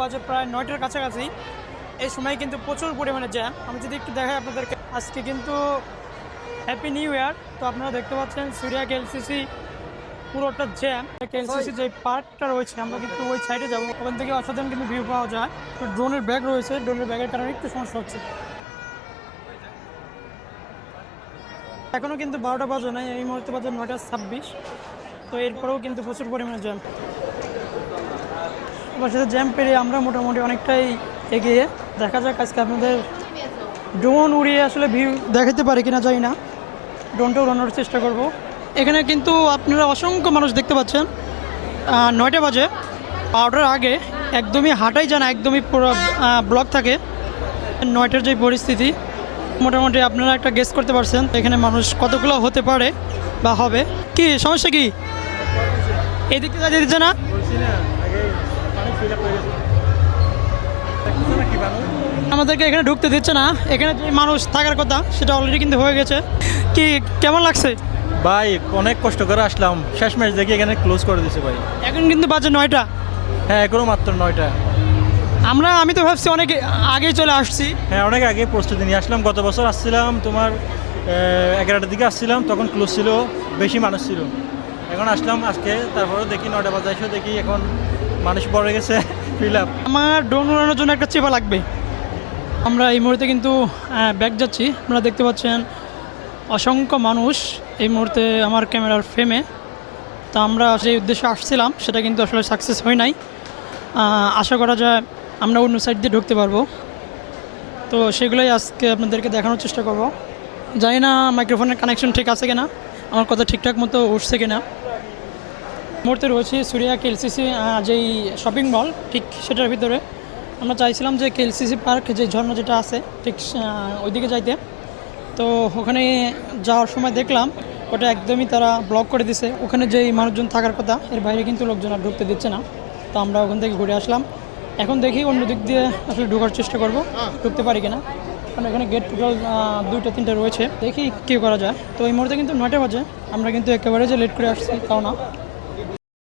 বাজে প্রায় 9টার কাছাকাছি। এই সময় কিন্তু প্রচুর পরিমাণে জ্যাম। আমি যদি একটু দেখাই আপনাদেরকে, আজকে কিন্তু হ্যাপি নিউ ইয়ার। তো আপনারা দেখতে পাচ্ছেন সুরিয়া কেএলসিসি পুরোটা জ্যাম। কেএলসিসি যে পার্কটা রয়েছে আমরা কিন্তু ওই সাইডে যাবো, ওখান থেকে অসাধারণ কিন্তু ভিউ পাওয়া যায়। তো ড্রোনের ব্যাগ রয়েছে, ড্রোনের ব্যাগের কারণে একটু সমস্যা হচ্ছে। এখনও কিন্তু 12টা বাজে নাই, এই মুহূর্তে বাজে 9টা 26। তো এরপরেও কিন্তু প্রচুর পরিমাণে জ্যাম। এবার সাথে জ্যাম পেরিয়ে আমরা মোটামুটি অনেকটাই এগিয়ে। দেখা যাক আজকে আপনাদের ড্রোন উড়িয়ে আসলে ভিউ দেখাতে পারি কিনা জানি না। ড্রোনটা উড়ানোর চেষ্টা করব। এখানে কিন্তু আপনারা অসংখ্য মানুষ দেখতে পাচ্ছেন। 9টা বাজে, 12টার আগে একদমই হাঁটাই যায় না, একদমই পুরো ব্লক থাকে। 9টার যে পরিস্থিতি, মোটামুটি আপনারা একটা গেস করতে পারছেন এখানে মানুষ কতগুলো হতে পারে বা হবে। কি সমস্যা কি এদিকে যাইতে দিচ্ছে না? আমাদেরকে এখানে ঢুকতে দিচ্ছে না। এখানে যে মানুষ থাকার কথা সেটা অলরেডি কিন্তু হয়ে গেছে। কি কেমন লাগছে ভাই? অনেক কষ্ট করে আসলাম, শেষ ম্যাচ দেখে এখানে ক্লোজ করে দিয়েছে ভাই। এখন কিন্তু বাজে 9টা। হ্যাঁ, এখনো মাত্র 9টা। আমি তো ভাবছি অনেক আগেই চলে আসছি। হ্যাঁ, অনেক আগে প্রস্তুতি নিয়ে আসলাম। গত বছর আসছিলাম তোমার 11টার দিকে আসছিলাম, তখন ক্লোজ ছিল, বেশি মানুষ ছিল। এখন আসলাম আজকে, তারপরে দেখি 9টা বাজে এসে দেখি এখন মানুষ পড়ে গেছে ফিল আপ। আমার ড্রোন উড়ানোর জন্য একটা চেপা লাগবে। আমরা এই মুহূর্তে কিন্তু ব্যাক যাচ্ছি। আপনারা দেখতে পাচ্ছেন অসংখ্য মানুষ এই মুহূর্তে আমার ক্যামেরার ফ্রেমে। তো আমরা সেই উদ্দেশ্যে আসছিলাম, সেটা কিন্তু আসলে সাকসেস হয় নাই। আশা করা যায় আমরা অন্য সাইড দিয়ে ঢুকতে পারবো। তো সেগুলোই আজকে আপনাদেরকে দেখানোর চেষ্টা করব। জানি না মাইক্রোফোনের কানেকশন ঠিক আছে কিনা, আমার কথা ঠিকঠাক মতো উঠছে কিনা। মুহূর্তে রয়েছে সুরিয়া কেএলসিসি যেই শপিং মল, ঠিক সেটার ভিতরে। আমরা চাইছিলাম যে কেএলসিসি পার্ক যে ঝর্ণা যেটা আছে ঠিক ওইদিকে যাইতে। তো ওখানে যাওয়ার সময় দেখলাম ওটা একদমই তারা ব্লক করে দিছে। ওখানে যেই মানুষজন থাকার কথা এর বাইরে কিন্তু লোকজন আর ঢুকতে দিচ্ছে না। তো আমরা ওখান থেকে ঘুরে আসলাম। এখন দেখি অন্য দিক দিয়ে আসলে ঢোকার চেষ্টা করব, ঢুকতে পারি কিনা। কারণ এখানে গেট টোটাল 2টা 3টা রয়েছে, দেখি কী করা যায়। তো এই মুহূর্তে কিন্তু 9টা বাজে, আমরা কিন্তু একেবারে যে লেট করে আসছি তাও না।